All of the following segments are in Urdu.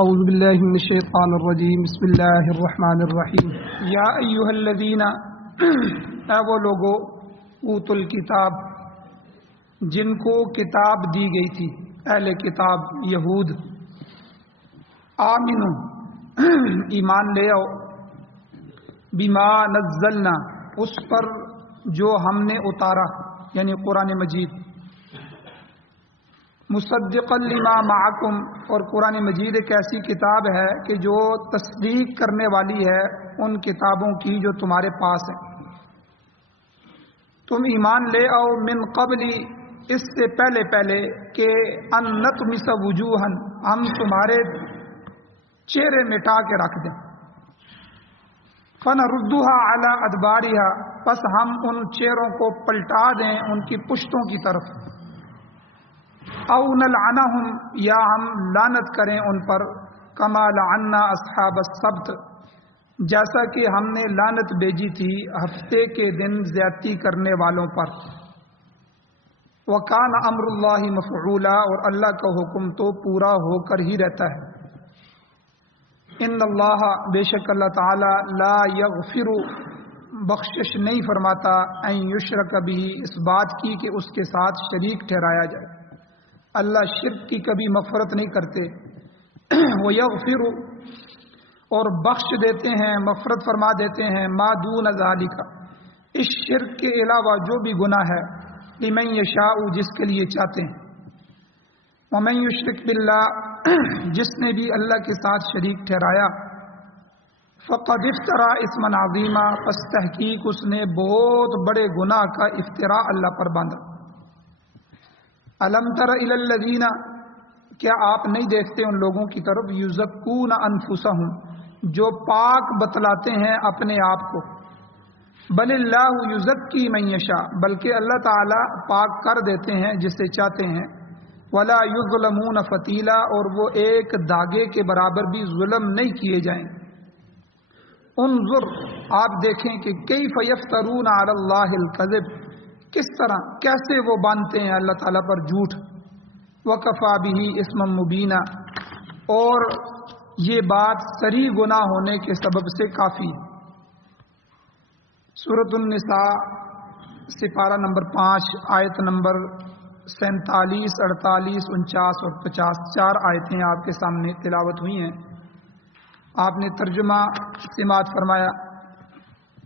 اعوذ باللہ من الشیطان الرجیم بسم اللہ الرحمن الرحیم یا ایھا الذین اے وہ لوگو اوتوا الکتاب جن کو کتاب دی گئی تھی، اہل کتاب یہود، آمنو ایمان لے آؤ، بما نزلنا اس پر جو ہم نے اتارا، یعنی قرآن مجید، مصدقا لما معکم، اور قرآن مجید ایک ایسی کتاب ہے کہ جو تصدیق کرنے والی ہے ان کتابوں کی جو تمہارے پاس ہیں۔ تم ایمان لے آؤ من قبل، اس سے پہلے کہ ان نطمس وجوہا، ہم تمہارے چہرے مٹا کے رکھ دیں، فنردها علی ادبارها، پس ہم ان چہروں کو پلٹا دیں ان کی پشتوں کی طرف، او نلعنہم، یا ہم لعنت کریں ان پر، کما لعنا اصحاب السبت، جیسا کہ ہم نے لعنت بھیجی تھی ہفتے کے دن زیادتی کرنے والوں پر۔ وکان امر اللہ مفعولا، اور اللہ کا حکم تو پورا ہو کر ہی رہتا ہے۔ ان اللہ، بے شک اللہ تعالی، لا یغفر، بخشش نہیں فرماتا، ان یشرک بہ، اس بات کی کہ اس کے ساتھ شریک ٹھہرایا جائے، اللہ شرک کی کبھی مغفرت نہیں کرتے۔ ویغفر، اور بخش دیتے ہیں، مغفرت فرما دیتے ہیں، ما دون ذالک، اس شرک کے علاوہ جو بھی گناہ ہے، لمن یشاء، جس کے لیے چاہتے ہیں۔ ومن یشرک باللہ، جس نے بھی اللہ کے ساتھ شریک ٹھہرایا، فقد افترا اسما عظیما، پس تحقیق اس نے بہت بڑے گناہ کا افتراء اللہ پر باندھا۔ الم تر الی الذین، کیا آپ نہیں دیکھتے ان لوگوں کی طرف، یزکون انفسہم، جو پاک بتلاتے ہیں اپنے آپ کو، بل اللہ یزکی من یشاء، بلکہ اللہ تعالی پاک کر دیتے ہیں جسے چاہتے ہیں، ولا یظلمون فتیلا، اور وہ ایک داغے کے برابر بھی ظلم نہیں کیے جائیں۔ انظر، آپ دیکھیں کہ کیف یفترون علی اللہ الکذب، کس طرح، کیسے وہ باندھتے ہیں اللہ تعالیٰ پر جھوٹ۔ وکفا بہ اسما مبینا، اور یہ بات صریح گناہ ہونے کے سبب سے کافی ہے۔ سورۃ النساء سپارہ نمبر 5، آیت نمبر 47، 48، 49 اور 50، 4 آیتیں آپ کے سامنے تلاوت ہوئی ہیں۔ آپ نے ترجمہ سماعت فرمایا۔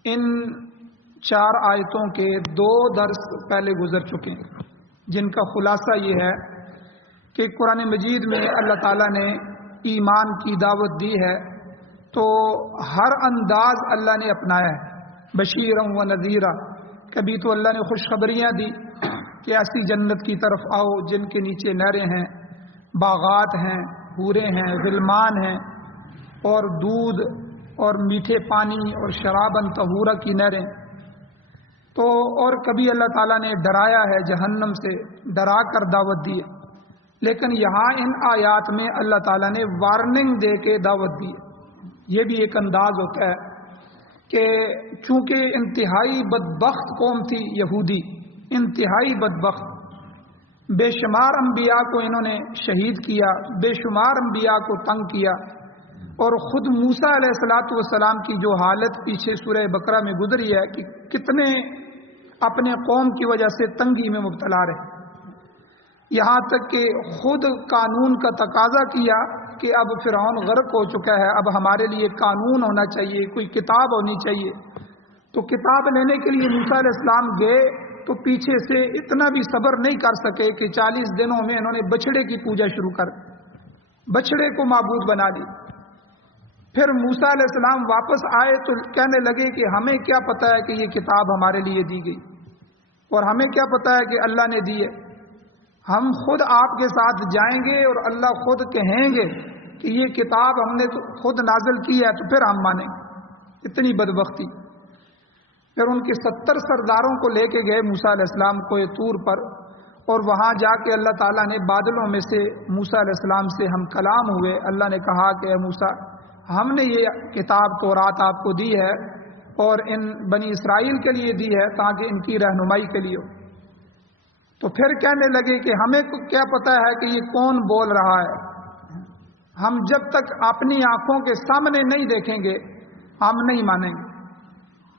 ان 4 آیتوں کے 2 درس پہلے گزر چکے ہیں، جن کا خلاصہ یہ ہے کہ قرآن مجید میں اللہ تعالیٰ نے ایمان کی دعوت دی ہے تو ہر انداز اللہ نے اپنایا ہے، بشیرا و نذیرا۔ کبھی تو اللہ نے خوشخبریاں دی کہ ایسی جنت کی طرف آؤ جن کے نیچے نہریں ہیں، باغات ہیں، حوریں ہیں، غلمان ہیں، اور دودھ اور میٹھے پانی اور شراباً طہورا کی نہریں۔ تو اور کبھی اللہ تعالیٰ نے ڈرایا ہے جہنم سے، ڈرا کر دعوت دی ہے، لیکن یہاں ان آیات میں اللہ تعالیٰ نے وارننگ دے کے دعوت دی ہے۔ یہ بھی ایک انداز ہوتا ہے کہ چونکہ انتہائی بدبخت قوم تھی یہودی، انتہائی بدبخت، بے شمار انبیاء کو انہوں نے شہید کیا، بے شمار انبیاء کو تنگ کیا، اور خود موسیٰ علیہ السلام کی جو حالت پیچھے سورہ بقرہ میں گزری ہے کہ کتنے اپنے قوم کی وجہ سے تنگی میں مبتلا رہے، یہاں تک کہ خود قانون کا تقاضا کیا کہ اب فرعون غرق ہو چکا ہے، اب ہمارے لیے قانون ہونا چاہیے، کوئی کتاب ہونی چاہیے۔ تو کتاب لینے کے لیے موسیٰ علیہ السلام گئے تو پیچھے سے اتنا بھی صبر نہیں کر سکے کہ 40 دنوں میں انہوں نے بچڑے کی پوجا شروع کر، بچڑے کو معبود بنا دی۔ پھر موسیٰ علیہ السلام واپس آئے تو کہنے لگے کہ ہمیں کیا پتہ ہے کہ یہ کتاب ہمارے لیے دی گئی، اور ہمیں کیا پتہ ہے کہ اللہ نے دی ہے، ہم خود آپ کے ساتھ جائیں گے اور اللہ خود کہیں گے کہ یہ کتاب ہم نے تو خود نازل کی ہے تو پھر ہم مانیں گے۔ اتنی بدبختی۔ پھر ان کے 70 سرداروں کو لے کے گئے موسیٰ علیہ السلام کوہ طور پر، اور وہاں جا کے اللہ تعالیٰ نے بادلوں میں سے موسیٰ علیہ السلام سے ہم کلام ہوئے۔ اللہ نے کہا کہ اے موسیٰ، ہم نے یہ کتاب تورات آپ کو دی ہے اور ان بنی اسرائیل کے لیے دی ہے تاکہ ان کی رہنمائی کے لیے ہو۔ تو پھر کہنے لگے کہ ہمیں کیا پتہ ہے کہ یہ کون بول رہا ہے، ہم جب تک اپنی آنکھوں کے سامنے نہیں دیکھیں گے ہم نہیں مانیں گے۔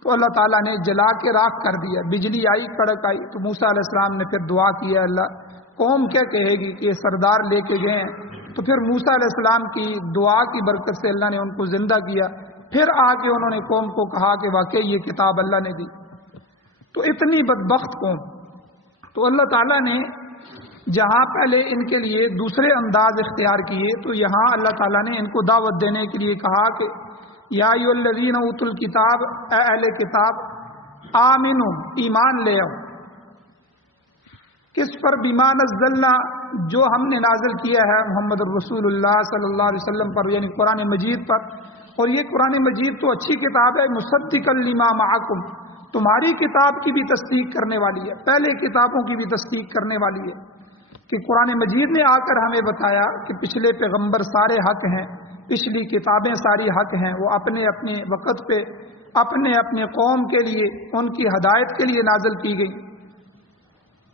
تو اللہ تعالیٰ نے جلا کے راکھ کر دیا، بجلی آئی، کڑک آئی۔ تو موسیٰ علیہ السلام نے پھر دعا کی، اللہ قوم کیا کہے گی کہ یہ سردار لے کے گئے ہیں؟ تو پھر موسیٰ علیہ السلام کی دعا کی برکت سے اللہ نے ان کو زندہ کیا۔ پھر آ کے انہوں نے قوم کو کہا کہ واقعی یہ کتاب اللہ نے دی۔ تو اتنی بدبخت قوم۔ تو اللہ تعالیٰ نے جہاں پہلے ان کے لیے دوسرے انداز اختیار کیے، تو یہاں اللہ تعالیٰ نے ان کو دعوت دینے کے لیے کہا کہ یا ایھا الذین اوتوا الکتاب، اے اہل کتاب، آمنو، ایمان لے آؤ، کس پر؟ بما نزلنا، جو ہم نے نازل کیا ہے محمد الرسول اللہ صلی اللہ علیہ وسلم پر، یعنی قرآن مجید پر۔ اور یہ قرآن مجید تو اچھی کتاب ہے، مصدقا لما معکم، تمہاری کتاب کی بھی تصدیق کرنے والی ہے، پہلے کتابوں کی بھی تصدیق کرنے والی ہے۔ کہ قرآن مجید نے آ کر ہمیں بتایا کہ پچھلے پیغمبر سارے حق ہیں، پچھلی کتابیں ساری حق ہیں، وہ اپنے اپنے وقت پہ اپنے اپنے قوم کے لیے، ان کی ہدایت کے لیے نازل کی گئی۔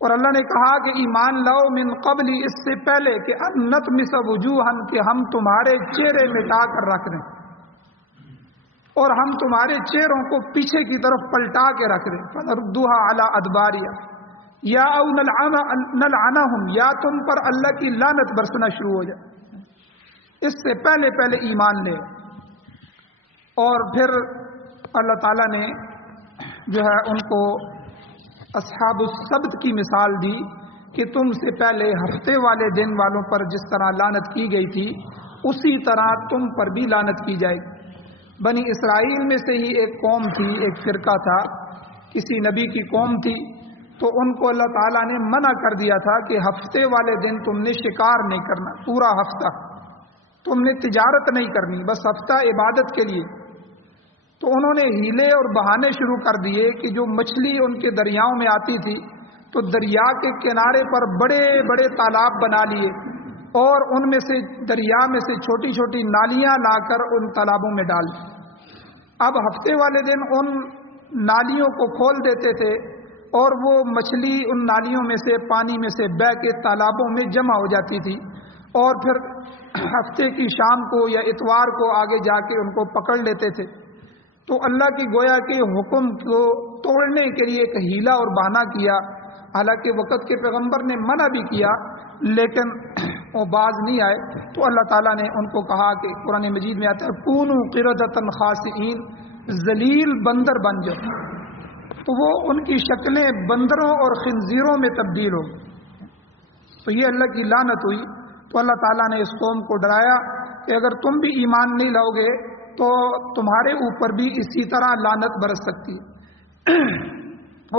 اور اللہ نے کہا کہ ایمان لاؤ من قبل، اس سے پہلے کہ ان نطمس وجوہا، کہ ہم تمہارے چہرے مٹا کر رکھ دیں، اور ہم تمہارے چہروں کو پیچھے کی طرف پلٹا کے رکھ دیں۔ فنردوها علی ادبارها، یا او نلعنہم، یا تم پر اللہ کی لعنت برسنا شروع ہو جائے۔ اس سے پہلے پہلے ایمان لے۔ اور پھر اللہ تعالیٰ نے جو ہے ان کو اصحاب السبت کی مثال دی کہ تم سے پہلے ہفتے والے دن والوں پر جس طرح لعنت کی گئی تھی، اسی طرح تم پر بھی لعنت کی جائے گی۔ بنی اسرائیل میں سے ہی ایک قوم تھی، ایک فرقہ تھا، کسی نبی کی قوم تھی، تو ان کو اللہ تعالیٰ نے منع کر دیا تھا کہ ہفتے والے دن تم نے شکار نہیں کرنا، پورا ہفتہ تم نے تجارت نہیں کرنی، بس ہفتہ عبادت کے لیے۔ تو انہوں نے ہیلے اور بہانے شروع کر دیے کہ جو مچھلی ان کے دریاؤں میں آتی تھی، تو دریا کے کنارے پر بڑے بڑے تالاب بنا لیے، اور ان میں سے دریا میں سے چھوٹی چھوٹی نالیاں لا کر ان تالابوں میں ڈال دی۔ اب ہفتے والے دن ان نالیوں کو کھول دیتے تھے، اور وہ مچھلی ان نالیوں میں سے، پانی میں سے بہہ کے تالابوں میں جمع ہو جاتی تھی، اور پھر ہفتے کی شام کو یا اتوار کو آگے جا کے ان کو پکڑ لیتے تھے۔ تو اللہ کی گویا کے حکم کو توڑنے کے لیے ایک ہیلا اور بہانہ کیا، حالانکہ وقت کے پیغمبر نے منع بھی کیا، لیکن وہ باز نہیں آئے۔ تو اللہ تعالیٰ نے ان کو کہا کہ قرآن مجید میں آتا ہے کونوا قردۃ خاسئین، ذلیل بندر بن جاؤ۔ تو وہ ان کی شکلیں بندروں اور خنزیروں میں تبدیل ہو گئی۔ تو یہ اللہ کی لعنت ہوئی۔ تو اللہ تعالیٰ نے اس قوم کو ڈرایا کہ اگر تم بھی ایمان نہیں لاؤ گے تو تمہارے اوپر بھی اسی طرح لعنت برس سکتی ہے۔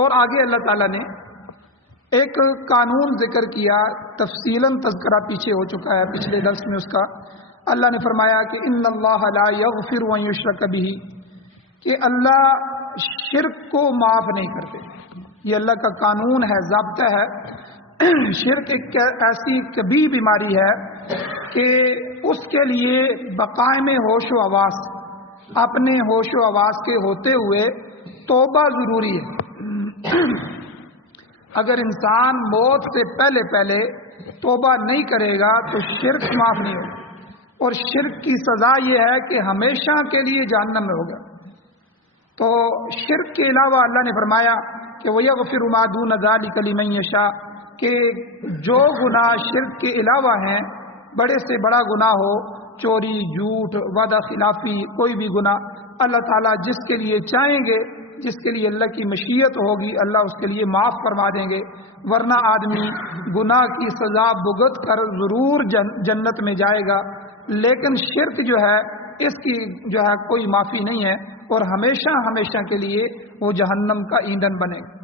اور آگے اللہ تعالیٰ نے ایک قانون ذکر کیا، تفصیلاً تذکرہ پیچھے ہو چکا ہے پچھلے درس میں اس کا۔ اللہ نے فرمایا کہ ان اللہ لا یغفر ان یشرک بہ، کہ اللہ شرک کو معاف نہیں کرتے۔ یہ اللہ کا قانون ہے، ضابطہ ہے۔ شرک ایک ایسی کبھی بیماری ہے کہ اس کے لیے بقائم ہوش و حواس، اپنے ہوش و حواس کے ہوتے ہوئے توبہ ضروری ہے۔ اگر انسان موت سے پہلے پہلے توبہ نہیں کرے گا تو شرک معاف نہیں ہوگا، اور شرک کی سزا یہ ہے کہ ہمیشہ کے لیے جہنم میں ہوگا۔ تو شرک کے علاوہ اللہ نے فرمایا کہ وَيَغْفِرُ مَا دُونَ ذَلِكَ لِمَن يَشَاءُ، کہ جو گناہ شرک کے علاوہ ہیں، بڑے سے بڑا گناہ ہو، چوری، جھوٹ، وعدہ خلافی، کوئی بھی گناہ، اللہ تعالیٰ جس کے لیے چاہیں گے، جس کے لیے اللہ کی مشیت ہوگی، اللہ اس کے لیے معاف فرما دیں گے۔ ورنہ آدمی گناہ کی سزا بھگت کر ضرور جنت میں جائے گا، لیکن شرک جو ہے اس کی جو ہے کوئی معافی نہیں ہے، اور ہمیشہ ہمیشہ کے لیے وہ جہنم کا ایندھن بنے گا۔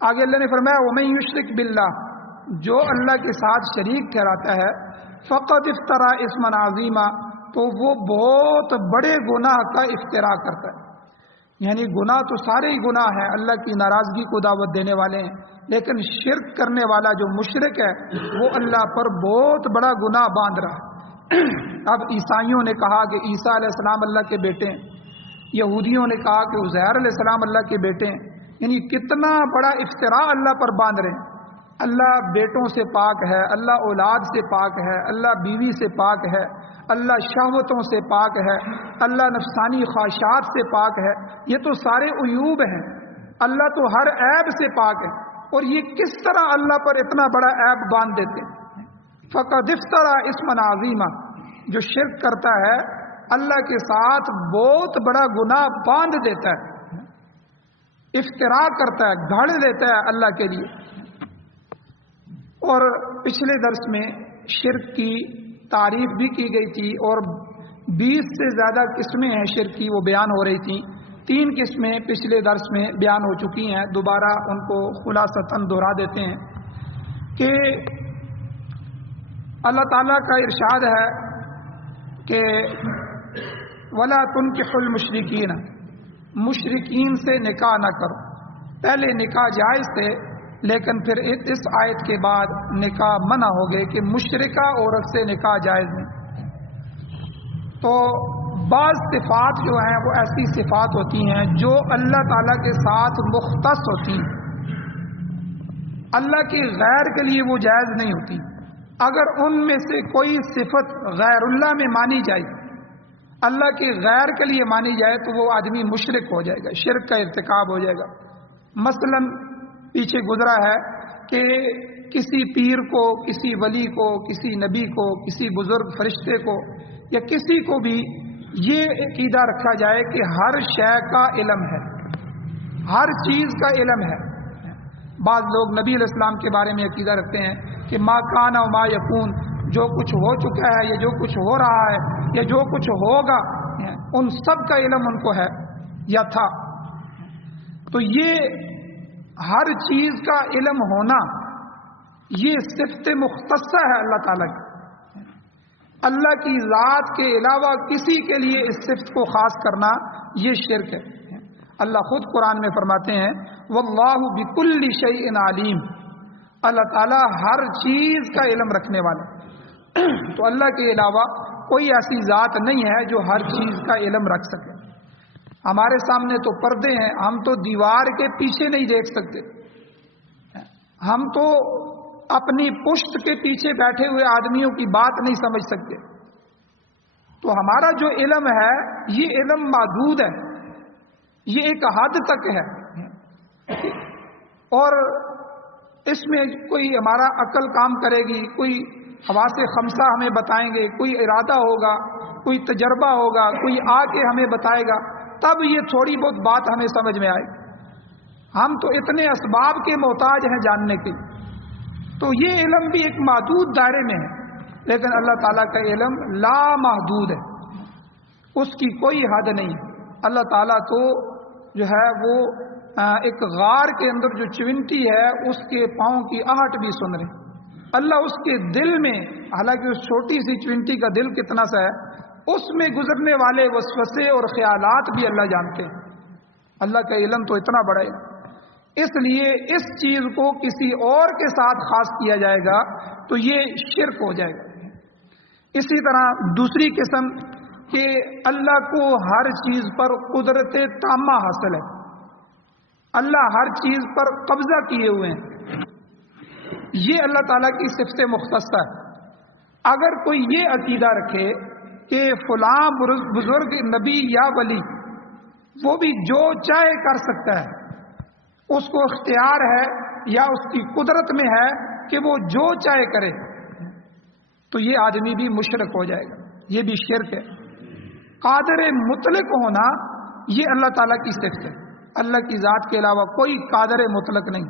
آگے اللہ نے فرمایا وَمَن یشرک باللہ، جو اللہ کے ساتھ شریک ٹھہراتا ہے، فقد افترا اسما عظیما، تو وہ بہت بڑے گناہ کا افتراء کرتا ہے۔ یعنی گناہ تو سارے ہی گناہ ہیں، اللہ کی ناراضگی کو دعوت دینے والے ہیں، لیکن شرک کرنے والا جو مشرک ہے وہ اللہ پر بہت بڑا گناہ باندھ رہا ہے۔ اب عیسائیوں نے کہا کہ عیسیٰ علیہ السلام اللہ کے بیٹے ہیں، یہودیوں نے کہا کہ عزیر علیہ السلام اللہ کے بیٹے ہیں، یعنی کتنا بڑا افتراء اللہ پر باندھ رہے ہیں۔ اللہ بیٹوں سے پاک ہے، اللہ اولاد سے پاک ہے، اللہ بیوی سے پاک ہے، اللہ شہوتوں سے پاک ہے، اللہ نفسانی خواہشات سے پاک ہے. یہ تو سارے عیوب ہیں. اللہ تو ہر عیب سے پاک ہے. اور یہ کس طرح اللہ پر اتنا بڑا عیب باندھ دیتے ہیں؟ فقد افترا اسما عظیما، جو شرک کرتا ہے اللہ کے ساتھ بہت بڑا گناہ باندھ دیتا ہے، افترا کرتا ہے، گھڑ دیتا ہے اللہ کے لیے. اور پچھلے درس میں شرک کی تعریف بھی کی گئی تھی اور 20 سے زیادہ قسمیں ہیں شرک کی، وہ بیان ہو رہی تھیں. 3 قسمیں پچھلے درس میں بیان ہو چکی ہیں، دوبارہ ان کو خلاصتاً دہرا دیتے ہیں کہ اللہ تعالیٰ کا ارشاد ہے کہ وَلَا تُنْكِحُوا الْمُشْرِكِينَ، مشرکین سے نکاح نہ کرو. پہلے نکاح جائز تھے، لیکن پھر اس آیت کے بعد نکاح منع ہو گئے کہ مشرکہ عورت سے نکاح جائز نہیں. تو بعض صفات جو ہیں وہ ایسی صفات ہوتی ہیں جو اللہ تعالیٰ کے ساتھ مختص ہوتی ہیں، اللہ کی غیر کے لیے وہ جائز نہیں ہوتی. اگر ان میں سے کوئی صفت غیر اللہ میں مانی جائے، اللہ کی غیر کے لیے مانی جائے، تو وہ آدمی مشرک ہو جائے گا، شرک کا ارتکاب ہو جائے گا. مثلا پیچھے گزرا ہے کہ کسی پیر کو، کسی ولی کو، کسی نبی کو، کسی بزرگ فرشتے کو یا کسی کو بھی یہ عقیدہ رکھا جائے کہ ہر شے کا علم ہے، ہر چیز کا علم ہے. بعض لوگ نبی علیہ السلام کے بارے میں عقیدہ رکھتے ہیں کہ ما کان و ما یکون، جو کچھ ہو چکا ہے یا جو کچھ ہو رہا ہے یا جو کچھ ہوگا، ان سب کا علم ان کو ہے یا تھا. تو یہ ہر چیز کا علم ہونا یہ صفت مختصہ ہے اللہ تعالیٰ کی. اللہ کی ذات کے علاوہ کسی کے لیے اس صفت کو خاص کرنا یہ شرک ہے. اللہ خود قرآن میں فرماتے ہیں واللہ بکل شیء علیم، اللہ تعالیٰ ہر چیز کا علم رکھنے والا. تو اللہ کے علاوہ کوئی ایسی ذات نہیں ہے جو ہر چیز کا علم رکھ سکے. ہمارے سامنے تو پردے ہیں، ہم تو دیوار کے پیچھے نہیں دیکھ سکتے، ہم تو اپنی پشت کے پیچھے بیٹھے ہوئے آدمیوں کی بات نہیں سمجھ سکتے. تو ہمارا جو علم ہے یہ علم محدود ہے، یہ ایک حد تک ہے، اور اس میں کوئی ہمارا عقل کام کرے گی، کوئی حواس خمسہ ہمیں بتائیں گے، کوئی ارادہ ہوگا، کوئی تجربہ ہوگا، کوئی آ کے ہمیں بتائے گا، تب یہ تھوڑی بہت بات ہمیں سمجھ میں آئے. ہم تو اتنے اسباب کے محتاج ہیں جاننے کے. تو یہ علم بھی ایک محدود دائرے میں ہے، لیکن اللہ تعالیٰ کا علم لا محدود ہے، اس کی کوئی حد نہیں. اللہ تعالیٰ تو جو ہے وہ ایک غار کے اندر جو چونٹی ہے اس کے پاؤں کی آہٹ بھی سن رہے. اللہ اس کے دل میں، حالانکہ اس چھوٹی سی چونٹی کا دل کتنا سا ہے، اس میں گزرنے والے وسوسے اور خیالات بھی اللہ جانتے ہیں. اللہ کا علم تو اتنا بڑا ہے. اس لیے اس چیز کو کسی اور کے ساتھ خاص کیا جائے گا تو یہ شرک ہو جائے گا. اسی طرح دوسری قسم کہ اللہ کو ہر چیز پر قدرت تامہ حاصل ہے، اللہ ہر چیز پر قبضہ کیے ہوئے ہیں، یہ اللہ تعالیٰ کی صفت مختصہ ہے. اگر کوئی یہ عقیدہ رکھے کہ فلاں بزرگ نبی یا ولی وہ بھی جو چاہے کر سکتا ہے، اس کو اختیار ہے یا اس کی قدرت میں ہے کہ وہ جو چاہے کرے، تو یہ آدمی بھی مشرک ہو جائے گا، یہ بھی شرک ہے. قادر مطلق ہونا یہ اللہ تعالیٰ کی صفت ہے، اللہ کی ذات کے علاوہ کوئی قادر مطلق نہیں.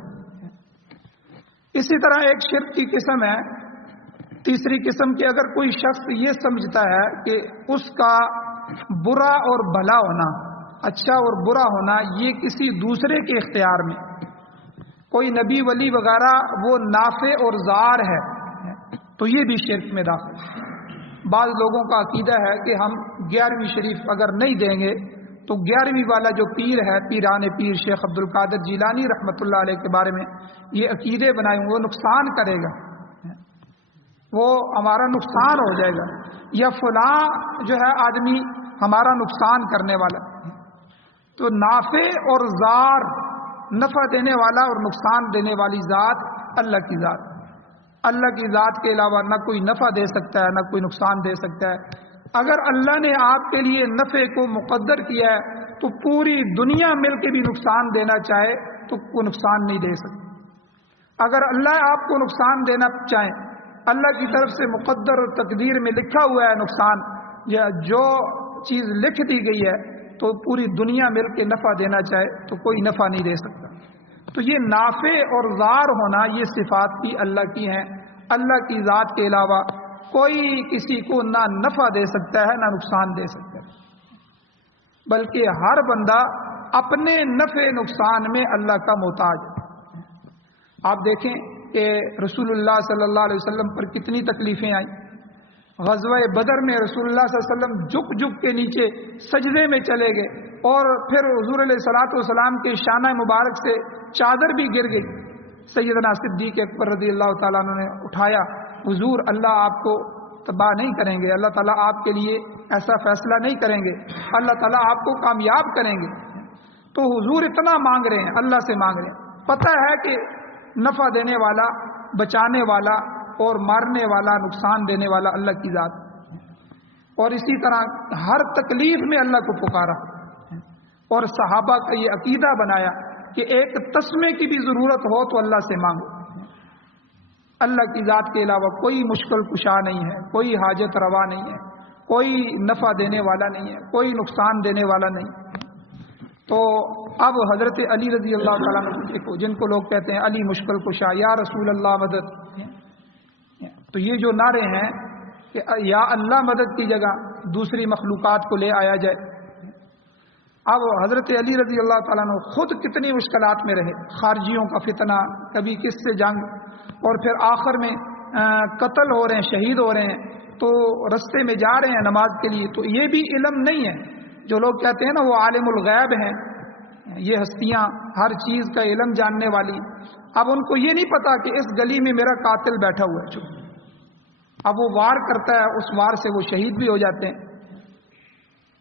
اسی طرح ایک شرک کی قسم ہے، تیسری قسم کہ اگر کوئی شخص یہ سمجھتا ہے کہ اس کا برا اور بھلا ہونا، اچھا اور برا ہونا یہ کسی دوسرے کے اختیار میں، کوئی نبی ولی وغیرہ وہ نافع اور ضار ہے، تو یہ بھی شرک میں داخل. بعض لوگوں کا عقیدہ ہے کہ ہم 11ویں شریف اگر نہیں دیں گے تو 11ویں والا جو پیر ہے، پیران پیر شیخ عبد القادر جیلانی رحمۃ اللہ علیہ کے بارے میں یہ عقیدے بنائے ہوئے، وہ نقصان کرے گا، وہ ہمارا نقصان ہو جائے گا، یا فلاں جو ہے آدمی ہمارا نقصان کرنے والا. تو نافع اور ضار، نفع دینے والا اور نقصان دینے والی ذات اللہ کی ذات. اللہ کی ذات کے علاوہ نہ کوئی نفع دے سکتا ہے نہ کوئی نقصان دے سکتا ہے. اگر اللہ نے آپ کے لیے نفع کو مقدر کیا ہے تو پوری دنیا مل کے بھی نقصان دینا چاہے تو کوئی نقصان نہیں دے سکتا. اگر اللہ آپ کو نقصان دینا چاہیں، اللہ کی طرف سے مقدر تقدیر میں لکھا ہوا ہے نقصان، یا جو چیز لکھ دی گئی ہے تو پوری دنیا مل کے نفع دینا چاہے تو کوئی نفع نہیں دے سکتا. تو یہ نافع اور ضار ہونا یہ صفات بھی اللہ کی ہیں. اللہ کی ذات کے علاوہ کوئی کسی کو نہ نفع دے سکتا ہے نہ نقصان دے سکتا ہے، بلکہ ہر بندہ اپنے نفع نقصان میں اللہ کا محتاج ہے. آپ دیکھیں کہ رسول اللہ صلی اللہ علیہ وسلم پر کتنی تکلیفیں آئیں. غزوہ بدر میں رسول اللہ صلی اللہ علیہ وسلم جھک جھک کے نیچے سجدے میں چلے گئے، اور پھر حضور علیہ الصلوۃ والسلام کے شانہ مبارک سے چادر بھی گر گئی. سیدنا صدیق اکبر رضی اللہ تعالیٰ عنہ نے اٹھایا، حضور اللہ آپ کو تباہ نہیں کریں گے، اللہ تعالیٰ آپ کے لیے ایسا فیصلہ نہیں کریں گے، اللہ تعالیٰ آپ کو کامیاب کریں گے. تو حضور اتنا مانگ رہے ہیں، اللہ سے مانگ رہے ہیں. پتہ ہے کہ نفع دینے والا، بچانے والا اور مارنے والا، نقصان دینے والا اللہ کی ذات. اور اسی طرح ہر تکلیف میں اللہ کو پکارا، اور صحابہ کا یہ عقیدہ بنایا کہ ایک تسمے کی بھی ضرورت ہو تو اللہ سے مانگو. اللہ کی ذات کے علاوہ کوئی مشکل کشا نہیں ہے، کوئی حاجت روا نہیں ہے، کوئی نفع دینے والا نہیں ہے، کوئی نقصان دینے والا نہیں. تو اب حضرت علی رضی اللہ تعالیٰ عنہ کو، جن کو لوگ کہتے ہیں علی مشکل کشا، یا رسول اللہ مدد، تو یہ جو نعرے ہیں کہ یا اللہ مدد کی جگہ دوسری مخلوقات کو لے آیا جائے. اب حضرت علی رضی اللہ تعالیٰ عنہ خود کتنی مشکلات میں رہے، خارجیوں کا فتنہ، کبھی کس سے جنگ، اور پھر آخر میں قتل ہو رہے ہیں، شہید ہو رہے ہیں، تو رستے میں جا رہے ہیں نماز کے لیے. تو یہ بھی علم نہیں ہے. جو لوگ کہتے ہیں نا وہ عالم الغیب ہیں، یہ ہستیاں ہر چیز کا علم جاننے والی، اب ان کو یہ نہیں پتا کہ اس گلی میں میرا قاتل بیٹھا ہوا ہے. اب وہ وار کرتا ہے، اس وار سے وہ شہید بھی ہو جاتے ہیں.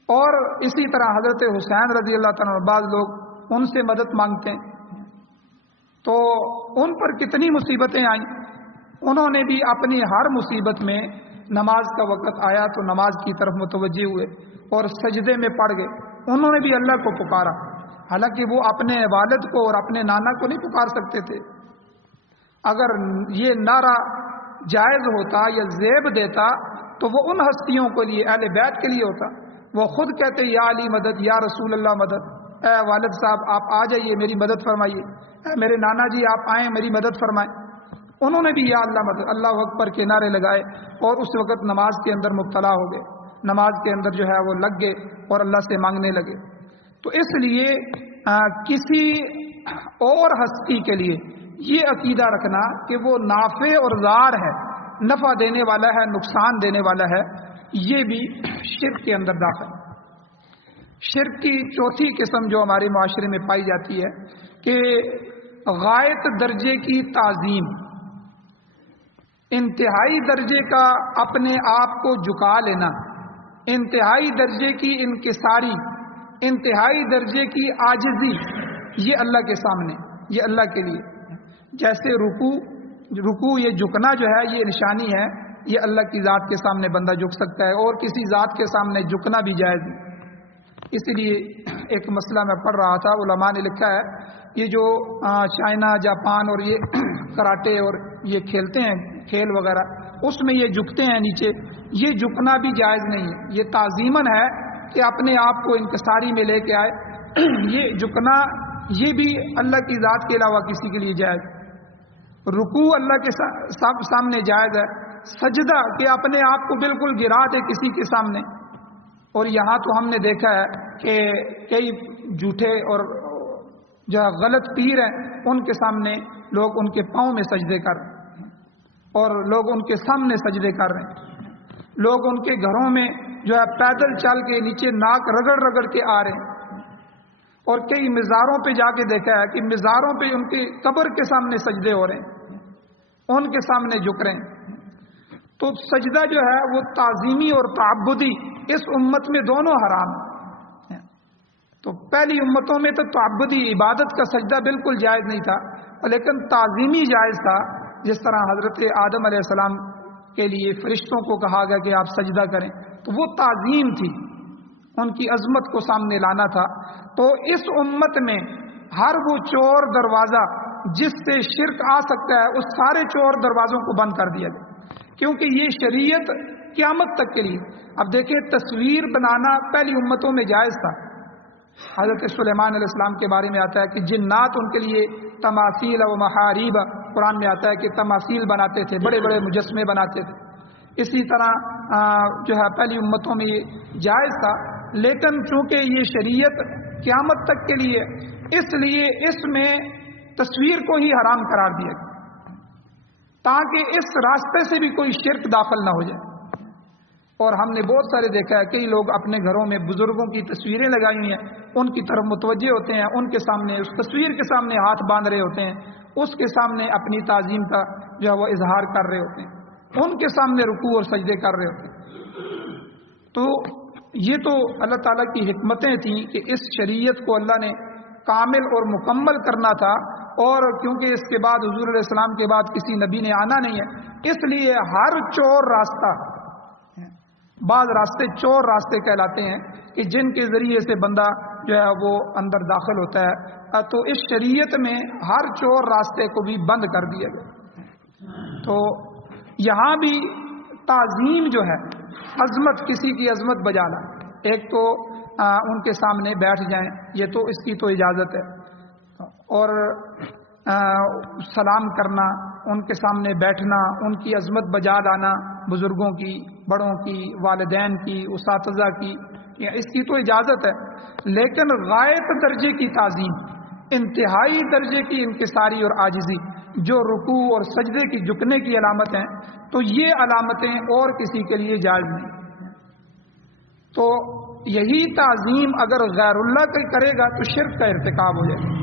اور اسی طرح حضرت حسین رضی اللہ تعالیٰ عنہ، بعض لوگ ان سے مدد مانگتے ہیں، تو ان پر کتنی مصیبتیں آئیں. انہوں نے بھی اپنی ہر مصیبت میں نماز کا وقت آیا تو نماز کی طرف متوجہ ہوئے اور سجدے میں پڑ گئے. انہوں نے بھی اللہ کو پکارا، حالانکہ وہ اپنے والد کو اور اپنے نانا کو نہیں پکار سکتے تھے. اگر یہ نعرہ جائز ہوتا یا زیب دیتا تو وہ ان ہستیوں کے لیے، اہل بیت کے لیے ہوتا. وہ خود کہتے یا علی مدد، یا رسول اللہ مدد، اے والد صاحب آپ آ جائیے میری مدد فرمائیے، اے میرے نانا جی آپ آئیں میری مدد فرمائیں. انہوں نے بھی یا اللہ مدد، اللہ اکبر کے نعرے لگائے، اور اس وقت نماز کے اندر مبتلا ہو گئے، نماز کے اندر جو ہے وہ لگ گئے اور اللہ سے مانگنے لگے. تو اس لیے کسی اور ہستی کے لیے یہ عقیدہ رکھنا کہ وہ نافع اور ضار ہے، نفع دینے والا ہے، نقصان دینے والا ہے، یہ بھی شرک کے اندر داخل. شرک کی چوتھی قسم جو ہمارے معاشرے میں پائی جاتی ہے کہ غائط درجے کی تعظیم، انتہائی درجے کا اپنے آپ کو جھکا لینا، انتہائی درجے کی انکساری، انتہائی درجے کی عاجزی، یہ اللہ کے سامنے، یہ اللہ کے لیے. جیسے رکوع یہ جھکنا جو ہے یہ نشانی ہے، یہ اللہ کی ذات کے سامنے بندہ جھک سکتا ہے، اور کسی ذات کے سامنے جھکنا بھی جائز ہے. اس لیے ایک مسئلہ میں پڑھ رہا تھا، علماء نے لکھا ہے یہ جو چائنا، جاپان اور یہ کراٹے اور یہ کھیلتے ہیں کھیل وغیرہ، اس میں یہ جھکتے ہیں نیچے، یہ جھکنا بھی جائز نہیں ہے. یہ تعظیماً ہے کہ اپنے آپ کو انکساری میں لے کے آئے. یہ جھکنا یہ بھی اللہ کی ذات کے علاوہ کسی کے لیے جائز. رکوع اللہ کے سامنے جائز ہے. سجدہ کہ اپنے آپ کو بالکل گرا دے کسی کے سامنے. اور یہاں تو ہم نے دیکھا ہے کہ کئی جھوٹے اور جو غلط پیر ہیں ان کے سامنے لوگ ان کے پاؤں میں سجدے کر رہے ہیں، اور لوگ ان کے سامنے سجدے کر رہے ہیں. لوگ ان کے گھروں میں جو ہے پیدل چل کے نیچے ناک رگڑ رگڑ کے آ رہے ہیں. اور کئی مزاروں پہ جا کے دیکھا ہے کہ مزاروں پہ ان کی قبر کے سامنے سجدے ہو رہے ہیں، ان کے سامنے جھک رہے ہیں. تو سجدہ جو ہے وہ تعظیمی اور تعبدی اس امت میں دونوں حرام ہیں. تو پہلی امتوں میں تو تعبدی عبادت کا سجدہ بالکل جائز نہیں تھا، لیکن تعظیمی جائز تھا. جس طرح حضرت آدم علیہ السلام کے لیے فرشتوں کو کہا گیا کہ آپ سجدہ کریں، تو وہ تعظیم تھی، ان کی عظمت کو سامنے لانا تھا. تو اس امت میں ہر وہ چور دروازہ جس سے شرک آ سکتا ہے، اس سارے چور دروازوں کو بند کر دیا گیا، کیونکہ یہ شریعت قیامت تک کے لیے. اب دیکھیں، تصویر بنانا پہلی امتوں میں جائز تھا. حضرت سلیمان علیہ السلام کے بارے میں آتا ہے کہ جنات ان کے لیے تماثیل و محاریب، قرآن میں آتا ہے کہ تماثیل بناتے تھے، بڑے بڑے مجسمے بناتے تھے. اسی طرح جو ہے پہلی امتوں میں یہ جائز تھا، لیکن چونکہ یہ شریعت قیامت تک کے لیے، اس لیے اس میں تصویر کو ہی حرام قرار دیا گیا، تاکہ اس راستے سے بھی کوئی شرک داخل نہ ہو جائے. اور ہم نے بہت سارے دیکھا ہے، کئی لوگ اپنے گھروں میں بزرگوں کی تصویریں لگائی ہوئی ہیں، ان کی طرف متوجہ ہوتے ہیں، ان کے سامنے، اس تصویر کے سامنے ہاتھ باندھ رہے ہوتے ہیں، اس کے سامنے اپنی تعظیم کا جو ہے وہ اظہار کر رہے ہوتے ہیں، ان کے سامنے رکوع اور سجدے کر رہے ہوتے ہیں. تو یہ تو اللہ تعالیٰ کی حکمتیں تھیں کہ اس شریعت کو اللہ نے کامل اور مکمل کرنا تھا. اور کیونکہ اس کے بعد حضور علیہ السلام کے بعد کسی نبی نے آنا نہیں ہے، اس لیے ہر چور راستہ، بعض راستے چور راستے کہلاتے ہیں کہ جن کے ذریعے سے بندہ جو ہے وہ اندر داخل ہوتا ہے، تو اس شریعت میں ہر چور راستے کو بھی بند کر دیا گیا. تو یہاں بھی تعظیم جو ہے، عظمت، کسی کی عظمت بجانا، ایک تو ان کے سامنے بیٹھ جائیں، یہ تو اس کی تو اجازت ہے، اور سلام کرنا، ان کے سامنے بیٹھنا، ان کی عظمت بجا لانا، بزرگوں کی، بڑوں کی، والدین کی، اساتذہ کی، اس کی تو اجازت ہے. لیکن غائب درجے کی تعظیم، انتہائی درجے کی انکساری اور عاجزی، جو رکوع اور سجدے کی جھکنے کی علامت ہیں، تو یہ علامتیں اور کسی کے لیے جائز نہیں. تو یہی تعظیم اگر غیر اللہ کا کرے گا تو شرک کا ارتکاب ہو جائے گا.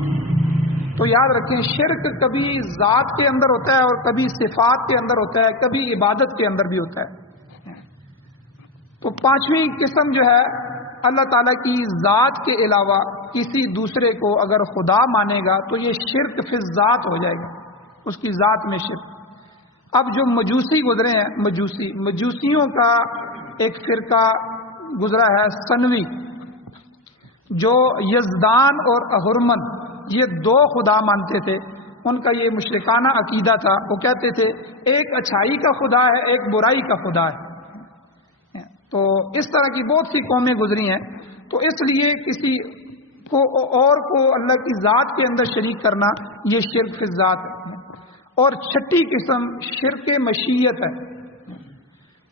تو یاد رکھیں، شرک کبھی ذات کے اندر ہوتا ہے اور کبھی صفات کے اندر ہوتا ہے، کبھی عبادت کے اندر بھی ہوتا ہے. تو پانچویں قسم جو ہے، اللہ تعالیٰ کی ذات کے علاوہ کسی دوسرے کو اگر خدا مانے گا تو یہ شرک فی الذات ہو جائے گا، اس کی ذات میں شرک. اب جو مجوسی گزرے ہیں، مجوسیوں کا ایک فرقہ گزرا ہے سنوی، جو یزدان اور اہرمن یہ دو خدا مانتے تھے. ان کا یہ مشرکانہ عقیدہ تھا. وہ کہتے تھے ایک اچھائی کا خدا ہے، ایک برائی کا خدا ہے. تو اس طرح کی بہت سی قومیں گزری ہیں. تو اس لیے کسی کو اور کو اللہ کی ذات کے اندر شریک کرنا یہ شرک فی الذات ہے. اور چھٹی قسم شرک مشیت ہے،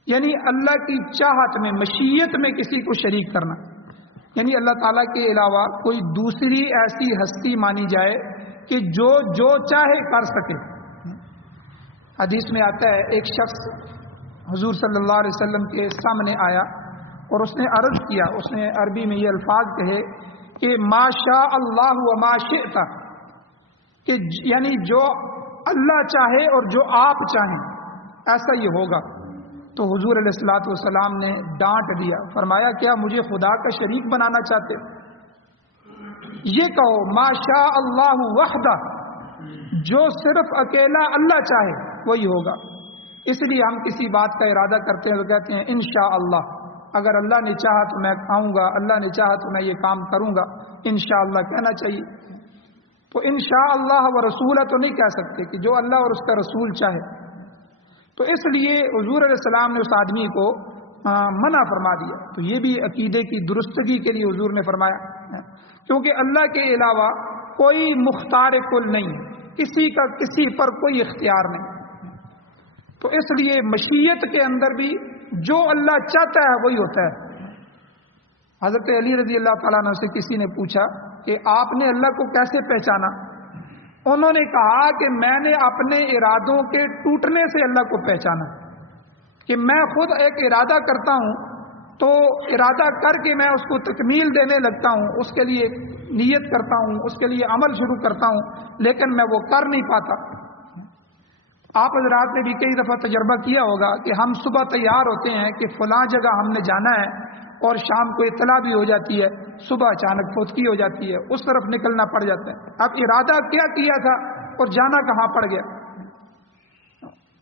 یعنی اللہ کی چاہت میں، مشیت میں کسی کو شریک کرنا، یعنی اللہ تعالیٰ کے علاوہ کوئی دوسری ایسی ہستی مانی جائے کہ جو چاہے کر سکے. حدیث میں آتا ہے ایک شخص حضور صلی اللہ علیہ وسلم کے سامنے آیا اور اس نے عرض کیا، اس نے عربی میں یہ الفاظ کہے کہ ما شاء اللہ و ما شئت، کہ یعنی جو اللہ چاہے اور جو آپ چاہیں ایسا یہ ہوگا. تو حضور علیہ الصلوۃ والسلام نے ڈانٹ دیا، فرمایا کیا مجھے خدا کا شریک بنانا چاہتے؟ یہ کہو ما شاء اللہ وحدہ، جو صرف اکیلا اللہ چاہے وہی ہوگا. اس لیے ہم کسی بات کا ارادہ کرتے ہیں تو کہتے ہیں انشاءاللہ، اگر اللہ نے چاہا تو میں آؤں گا، اللہ نے چاہا تو میں یہ کام کروں گا، انشاءاللہ کہنا چاہیے. تو انشاءاللہ و رسولہ تو نہیں کہہ سکتے کہ جو اللہ اور اس کا رسول چاہے. تو اس لیے حضور علیہ السلام نے اس آدمی کو منع فرما دیا. تو یہ بھی عقیدے کی درستگی کے لیے حضور نے فرمایا، کیونکہ اللہ کے علاوہ کوئی مختار کل نہیں، کسی کا کسی پر کوئی اختیار نہیں. تو اس لیے مشیت کے اندر بھی جو اللہ چاہتا ہے وہی ہوتا ہے. حضرت علی رضی اللہ تعالیٰ عنہ سے کسی نے پوچھا کہ آپ نے اللہ کو کیسے پہچانا؟ انہوں نے کہا کہ میں نے اپنے ارادوں کے ٹوٹنے سے اللہ کو پہچانا، کہ میں خود ایک ارادہ کرتا ہوں تو ارادہ کر کے میں اس کو تکمیل دینے لگتا ہوں، اس کے لیے نیت کرتا ہوں، اس کے لیے عمل شروع کرتا ہوں، لیکن میں وہ کر نہیں پاتا. آپ حضرات نے بھی کئی دفعہ تجربہ کیا ہوگا کہ ہم صبح تیار ہوتے ہیں کہ فلاں جگہ ہم نے جانا ہے، اور شام کو اطلاع بھی ہو جاتی ہے، صبح اچانک فوتگی ہو جاتی ہے، اس طرف نکلنا پڑ جاتا ہے. اب ارادہ کیا کیا تھا اور جانا کہاں پڑ گیا.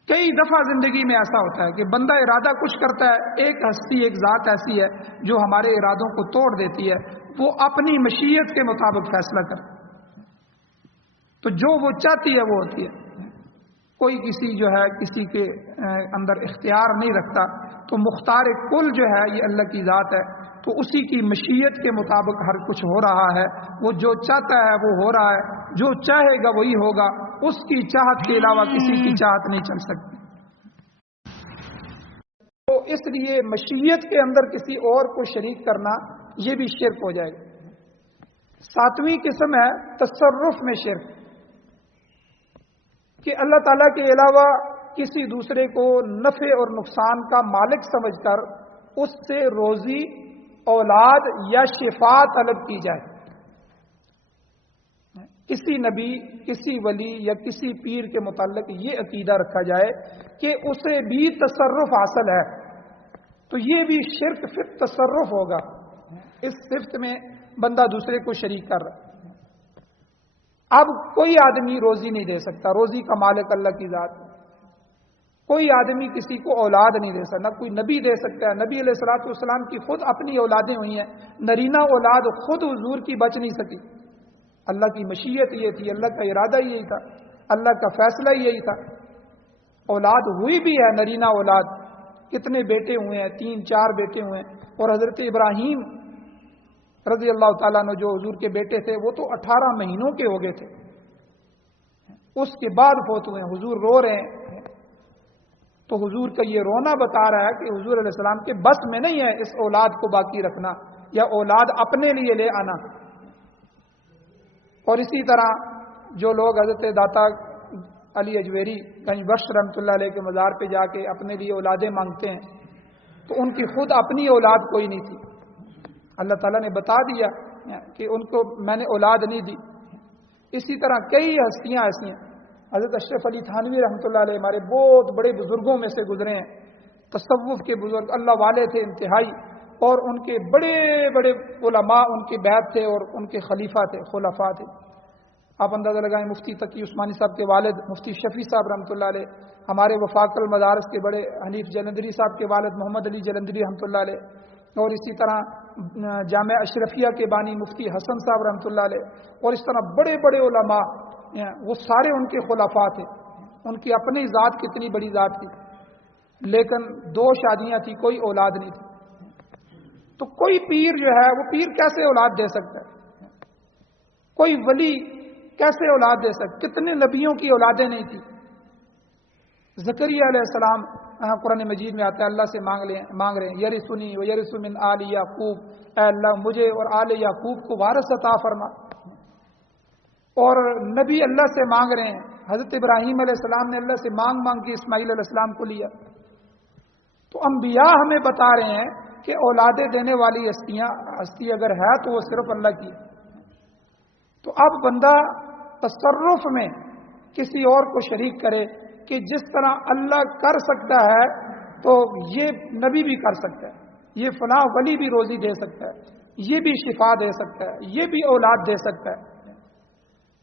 کئی دفعہ زندگی میں ایسا ہوتا ہے کہ بندہ ارادہ کچھ کرتا ہے، ایک ہستی، ایک ذات ایسی ہے جو ہمارے ارادوں کو توڑ دیتی ہے، وہ اپنی مشیت کے مطابق فیصلہ کرتی ہے، تو جو وہ چاہتی ہے وہ ہوتی ہے. کوئی کسی جو ہے کسی کے اندر اختیار نہیں رکھتا. تو مختار کل جو ہے یہ اللہ کی ذات ہے، تو اسی کی مشیت کے مطابق ہر کچھ ہو رہا ہے. وہ جو چاہتا ہے وہ ہو رہا ہے، جو چاہے گا وہی ہوگا. اس کی چاہت کے علاوہ کسی کی چاہت نہیں چل سکتی. تو اس لیے مشیت کے اندر کسی اور کو شریک کرنا یہ بھی شرک ہو جائے گا. 7ویں قسم ہے تصرف میں شرک، کہ اللہ تعالیٰ کے علاوہ کسی دوسرے کو نفع اور نقصان کا مالک سمجھ کر اس سے روزی، اولاد یا شفا طلب کی جائے. کسی نبی، کسی ولی یا کسی پیر کے متعلق یہ عقیدہ رکھا جائے کہ اسے بھی تصرف حاصل ہے، تو یہ بھی شرک فی تصرف ہوگا. اس صفت میں بندہ دوسرے کو شریک کر رہا ہے. اب کوئی آدمی روزی نہیں دے سکتا، روزی کا مالک اللہ کی ذات ہے. کوئی آدمی کسی کو اولاد نہیں دے سکتا، نہ کوئی نبی دے سکتا ہے. نبی علیہ الصلوۃ والسلام کی خود اپنی اولادیں ہوئی ہیں، نرینہ اولاد خود حضور کی بچ نہیں سکی. اللہ کی مشیت یہ تھی، اللہ کا ارادہ یہی تھا، اللہ کا فیصلہ یہی تھا. اولاد ہوئی بھی ہے، نرینہ اولاد. کتنے بیٹے ہوئے ہیں؟ 3-4 بیٹے ہوئے ہیں. اور حضرت ابراہیم رضی اللہ تعالیٰ عنہ جو حضور کے بیٹے تھے وہ تو 18 مہینوں کے ہو گئے تھے، اس کے بعد فوت ہوئے. حضور رو رہے ہیں، تو حضور کا یہ رونا بتا رہا ہے کہ حضور علیہ السلام کے بس میں نہیں ہے اس اولاد کو باقی رکھنا یا اولاد اپنے لیے لے آنا. اور اسی طرح جو لوگ حضرت داتا علی اجویری گنج بخش رحمۃ اللہ علیہ کے مزار پہ جا کے اپنے لیے اولادیں مانگتے ہیں، تو ان کی خود اپنی اولاد کوئی نہیں تھی. اللہ تعالیٰ نے بتا دیا کہ ان کو میں نے اولاد نہیں دی. اسی طرح کئی ہستیاں ایسی ہیں. حضرت اشرف علی تھانوی رحمۃ اللہ علیہ ہمارے بہت بڑے بزرگوں میں سے گزرے ہیں، تصوف کے بزرگ، اللہ والے تھے انتہائی. اور ان کے بڑے بڑے علماء ان کے بیعت تھے اور ان کے خلیفہ تھے، خلفاء تھے. آپ اندازہ لگائیں، مفتی تقی عثمانی صاحب کے والد مفتی شفیع صاحب رحمۃ اللہ علیہ، ہمارے وفاق المدارس کے بڑے حنیف جلندری صاحب کے والد محمد علی جلندری رحمۃ اللہ علیہ، اور اسی طرح جامعہ اشرفیہ کے بانی مفتی حسن صاحب رحمۃ اللہ علیہ، اور اس طرح بڑے بڑے علماء، وہ سارے ان کے خلفاء تھے. ان کی اپنی ذات کتنی بڑی ذات تھی، لیکن 2 شادیاں تھی، کوئی اولاد نہیں تھی. تو کوئی پیر جو ہے وہ پیر کیسے اولاد دے سکتا ہے؟ کوئی ولی کیسے اولاد دے سکتا؟ کتنے نبیوں کی اولادیں نہیں تھی. زکریا علیہ السلام قرآن مجید میں آتا ہے اللہ سے مانگ رہے ہیں یرثنی و یرث من آل یعقوب، اے اللہ مجھے اور آل یعقوب کو وارث عطا فرما. اور نبی اللہ سے مانگ رہے ہیں. حضرت ابراہیم علیہ السلام نے اللہ سے مانگ کے اسماعیل علیہ السلام کو لیا. تو انبیاء ہمیں بتا رہے ہیں کہ اولادیں دینے والی ہستی اگر ہے تو وہ صرف اللہ کی. تو اب بندہ تصرف میں کسی اور کو شریک کرے کہ جس طرح اللہ کر سکتا ہے تو یہ نبی بھی کر سکتا ہے، یہ فلاں ولی بھی روزی دے سکتا ہے، یہ بھی شفا دے سکتا ہے، یہ بھی اولاد دے سکتا ہے.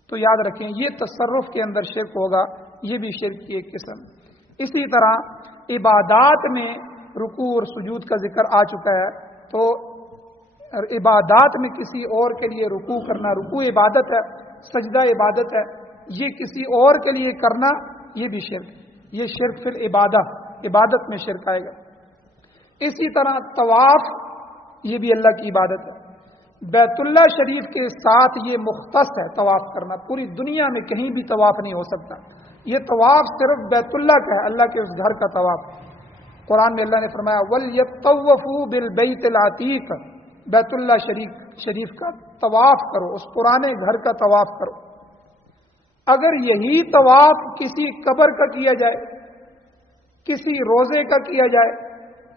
تو یاد رکھیں یہ تصرف کے اندر شرک ہوگا، یہ بھی شرک کی ایک قسم. اسی طرح عبادات میں رکوع اور سجود کا ذکر آ چکا ہے، تو عبادات میں کسی اور کے لیے رکوع کرنا، رکوع عبادت ہے، سجدہ عبادت ہے، یہ کسی اور کے لیے کرنا یہ بھی شرک، یہ شرک فی عبادت میں شرک آئے گا. اسی طرح طواف یہ بھی اللہ کی عبادت ہے. بیت اللہ شریف کے ساتھ یہ مختص ہے طواف کرنا، پوری دنیا میں کہیں بھی طواف نہیں ہو سکتا. یہ طواف صرف بیت اللہ کا ہے، اللہ کے اس گھر کا طواف. قرآن میں اللہ نے فرمایا وَلْيَطَّوَّفُوا بِالْبَيْتِ الْعَتِيقِ، بیت اللہ شریف کا طواف کرو، اس پرانے گھر کا طواف کرو. اگر یہی طواف کسی قبر کا کیا جائے، کسی روزے کا کیا جائے،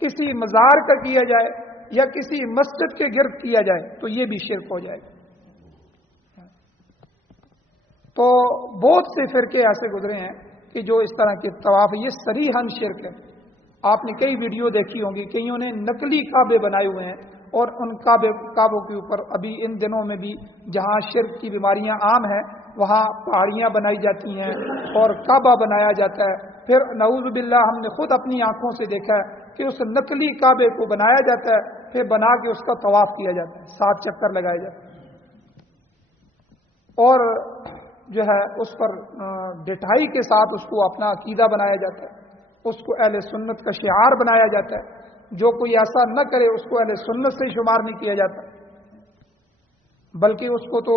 کسی مزار کا کیا جائے یا کسی مسجد کے گرد کیا جائے تو یہ بھی شرک ہو جائے گا. تو بہت سے فرقے ایسے گزرے ہیں کہ جو اس طرح کے طواف، یہ صریحاً شرک ہے. آپ نے کئی ویڈیو دیکھی ہوں گی، کئیوں نے نقلی کعبے بنائے ہوئے ہیں، اور ان کعبوں کے اوپر ابھی ان دنوں میں بھی جہاں شرک کی بیماریاں عام ہیں وہاں پہاڑیاں بنائی جاتی ہیں اور کعبہ بنایا جاتا ہے. پھر نعوذ باللہ ہم نے خود اپنی آنکھوں سے دیکھا ہے کہ اس نقلی کعبے کو بنایا جاتا ہے, پھر بنا کے اس کا طواف کیا جاتا ہے, 7 چکر لگائے جاتے ہیں, اور جو ہے اس پر ڈٹائی کے ساتھ اس کو اپنا عقیدہ بنایا جاتا ہے, اس کو اہل سنت کا شعار بنایا جاتا ہے. جو کوئی ایسا نہ کرے اس کو اہل سنت سے شمار نہیں کیا جاتا, بلکہ اس کو تو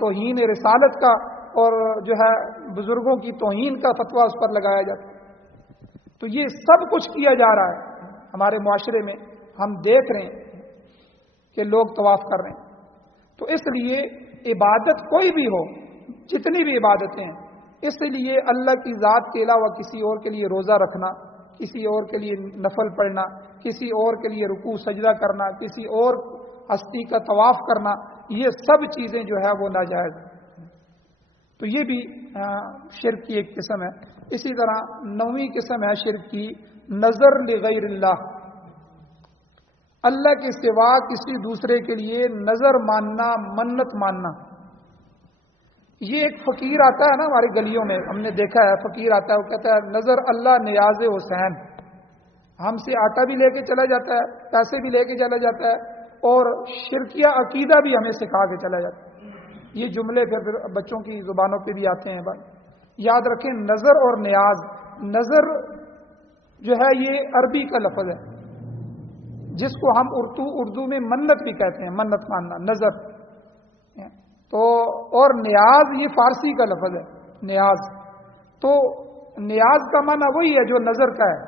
توہین رسالت کا اور جو ہے بزرگوں کی توہین کا فتویٰ اس پر لگایا جاتا ہے. تو یہ سب کچھ کیا جا رہا ہے ہمارے معاشرے میں, ہم دیکھ رہے ہیں کہ لوگ طواف کر رہے ہیں. تو اس لیے عبادت کوئی بھی ہو, جتنی بھی عبادتیں ہیں, اس لیے اللہ کی ذات کے علاوہ کسی اور کے لیے روزہ رکھنا, کسی اور کے لیے نفل پڑھنا, کسی اور کے لیے رکوع سجدہ کرنا, کسی اور ہستی کا طواف کرنا, یہ سب چیزیں جو ہے وہ ناجائز ہیں. تو یہ بھی شرک کی ایک قسم ہے. اسی طرح 9ویں قسم ہے شرک کی نظر لغیر اللہ, اللہ کے سوا کسی دوسرے کے لیے نظر ماننا, منت ماننا. یہ ایک فقیر آتا ہے نا ہماری گلیوں میں, ہم نے دیکھا ہے فقیر آتا ہے, وہ کہتا ہے نظر اللہ نیاز حسین, ہم سے آٹا بھی لے کے چلا جاتا ہے, پیسے بھی لے کے چلا جاتا ہے, اور شرکیہ عقیدہ بھی ہمیں سکھا کے چلا جاتا ہے. یہ جملے پھر بچوں کی زبانوں پہ بھی آتے ہیں. بھائی یاد رکھیں, نظر اور نیاز, نظر جو ہے یہ عربی کا لفظ ہے جس کو ہم اردو میں منت بھی کہتے ہیں, منت ماننا, نظر. تو اور نیاز یہ فارسی کا لفظ ہے, نیاز. تو نیاز کا معنی وہی ہے جو نظر کا ہے,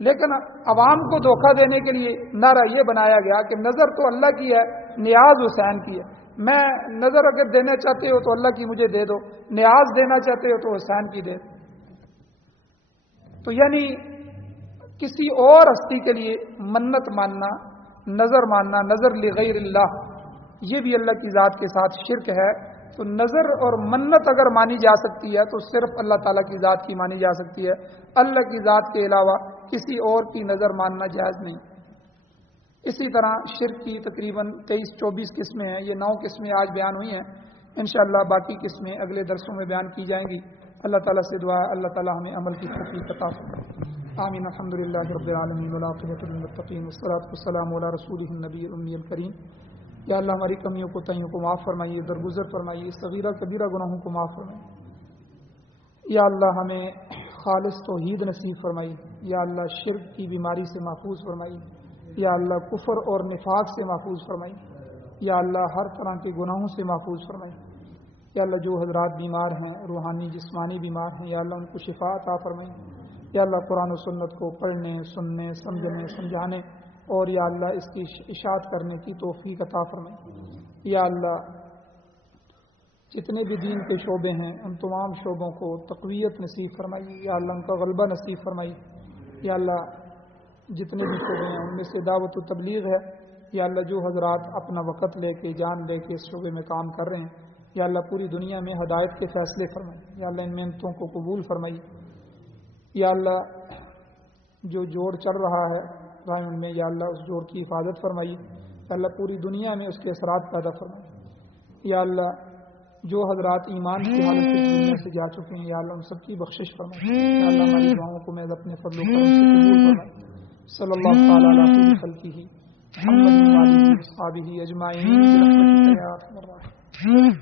لیکن عوام کو دھوکہ دینے کے لیے نعرہ یہ بنایا گیا کہ نظر تو اللہ کی ہے, نیاز حسین کی ہے. میں نظر اگر دینا چاہتے ہو تو اللہ کی مجھے دے دو, نیاز دینا چاہتے ہو تو حسین کی دے دو. تو یعنی کسی اور ہستی کے لیے منت ماننا, نظر ماننا, نظر لغیر اللہ, یہ بھی اللہ کی ذات کے ساتھ شرک ہے. تو نظر اور منت اگر مانی جا سکتی ہے تو صرف اللہ تعالیٰ کی ذات کی مانی جا سکتی ہے, اللہ کی ذات کے علاوہ کسی اور کی نظر ماننا جائز نہیں. اسی طرح شرک کی تقریباً 23-24 قسمیں ہیں. یہ 9 قسمیں آج بیان ہوئی ہیں, انشاءاللہ باقی قسمیں اگلے درسوں میں بیان کی جائیں گی. اللہ تعالیٰ سے دعا ہے اللہ تعالیٰ ہمیں عمل کی توفیق عطا فرمائے. آمین. الحمدللہ رب العالمین والعاقبۃ للمتقین والصلاۃ والسلام علی رسولہ النبی الامی الکریم. یا اللہ ہماری کمیوں کو تئیوں کو معاف فرمائیے, درگزر فرمائیے, صغیرہ کبیرہ گناہوں کو معاف فرمائیے. یا اللہ ہمیں خالص توحید نصیب فرمائیے. یا اللہ شرک کی بیماری سے محفوظ فرمائیے. یا اللہ کفر اور نفاق سے محفوظ فرمائیے. یا اللہ ہر طرح کے گناہوں سے محفوظ فرمائیے. یا اللہ جو حضرات بیمار ہیں, روحانی جسمانی بیمار ہیں, یا اللہ ان کو شفا عطا فرمائیے. یا اللہ قرآن و سنت کو پڑھنے, سننے, سمجھنے, سمجھانے اور یا اللہ اس کی اشاعت کرنے کی توفیق عطا فرمائے. یا اللہ جتنے بھی دین کے شعبے ہیں ان تمام شعبوں کو تقویت نصیب فرمائیے. یا اللہ ان کا غلبہ نصیب فرمائیے. یا اللہ جتنے بھی شعبے ہیں ان میں سے دعوت و تبلیغ ہے. یا اللہ جو حضرات اپنا وقت لے کے, جان لے کے اس شعبے میں کام کر رہے ہیں, یا اللہ پوری دنیا میں ہدایت کے فیصلے فرمائیے. یا اللہ ان محنتوں کو قبول فرمائیے. یا اللہ جو جوڑ چل رہا ہے ان میں, یا اللہ اس جوڑ کی حفاظت فرمائیے. یا اللہ پوری دنیا میں اس کے اثرات پیدا فرمائیے. یا اللہ جو حضرات ایمان کی حالت سے دنیا سے جا چکے ہیں, یا اللہ ان سب کی بخشش فرمائیے. یا اللہ ہماری دعاؤں کو میں اپنے فضل و کرم سے قبول فرمائیے. صلی اللہ تعالی علی خیر خلقہ محمد و آلہ و اصحابہ اجمعین برحمتک یا ارحم الراحمین.